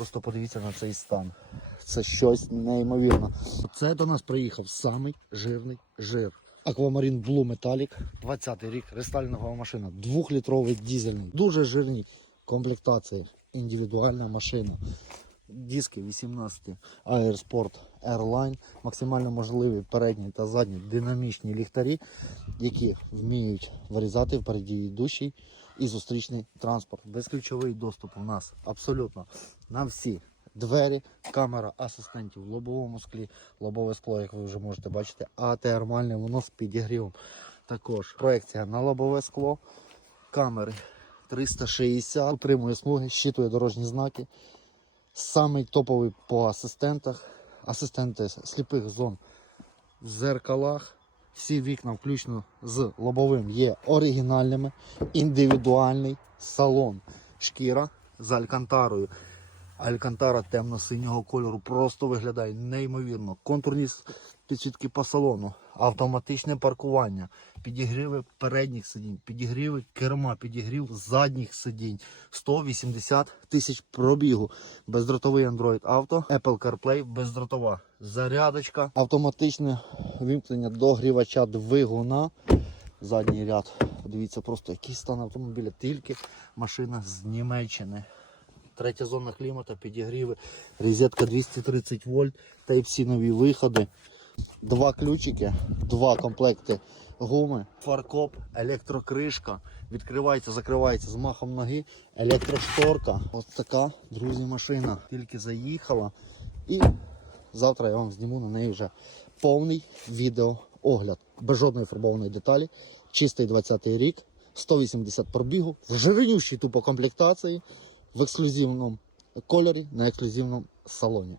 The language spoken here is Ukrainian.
Просто подивіться на цей стан. Це щось неймовірне. Це до нас приїхав самий жирний жир. Аквамарін Blue Metallic, 20-й рік, рестайлінгова машина, двохлітровий дізельний, дуже жирні комплектації, індивідуальна машина. Диски 18 Airsport Airline, максимально можливі передні та задні динамічні ліхтарі, які вміють вирізати впереді йдущий і зустрічний транспорт. Безключовий доступ у нас абсолютно на всі двері, камера асистентів в лобовому склі, лобове скло, як ви вже можете бачити, а термальне воно з підігрівом. Також проекція на лобове скло, камери 360, утримує смуги, щитує дорожні знаки. Самий топовий по асистентах. Асистенти сліпих зон в зеркалах. Всі вікна, включно з лобовим, є оригінальними. Індивідуальний салон. Шкіра з алькантарою. Алькантара темно-синього кольору просто виглядає неймовірно. Контурні підсвітки по салону, автоматичне паркування, підігріви передніх сидінь, підігріви керма, підігрів задніх сидінь, 180 тисяч пробігу, бездротовий Android Auto, Apple CarPlay, бездротова зарядочка, автоматичне вимкнення догрівача двигуна. Задній ряд. Подивіться просто, який стан автомобіля, тільки машина з Німеччини. Третя зона клімата, підігріви, розетка 230 вольт, Type-C нові виходи, два ключики, два комплекти гуми, фаркоп, електрокришка, відкривається, закривається з махом ноги, електрошторка. Ось така, друзі, машина. Тільки заїхала. І завтра я вам зніму на неї вже повний відеоогляд. Без жодної фарбованої деталі. Чистий 20-й рік, 180 пробігу, в жирнющій тупо комплектації в ексклюзивному кольорі на ексклюзивному салоні.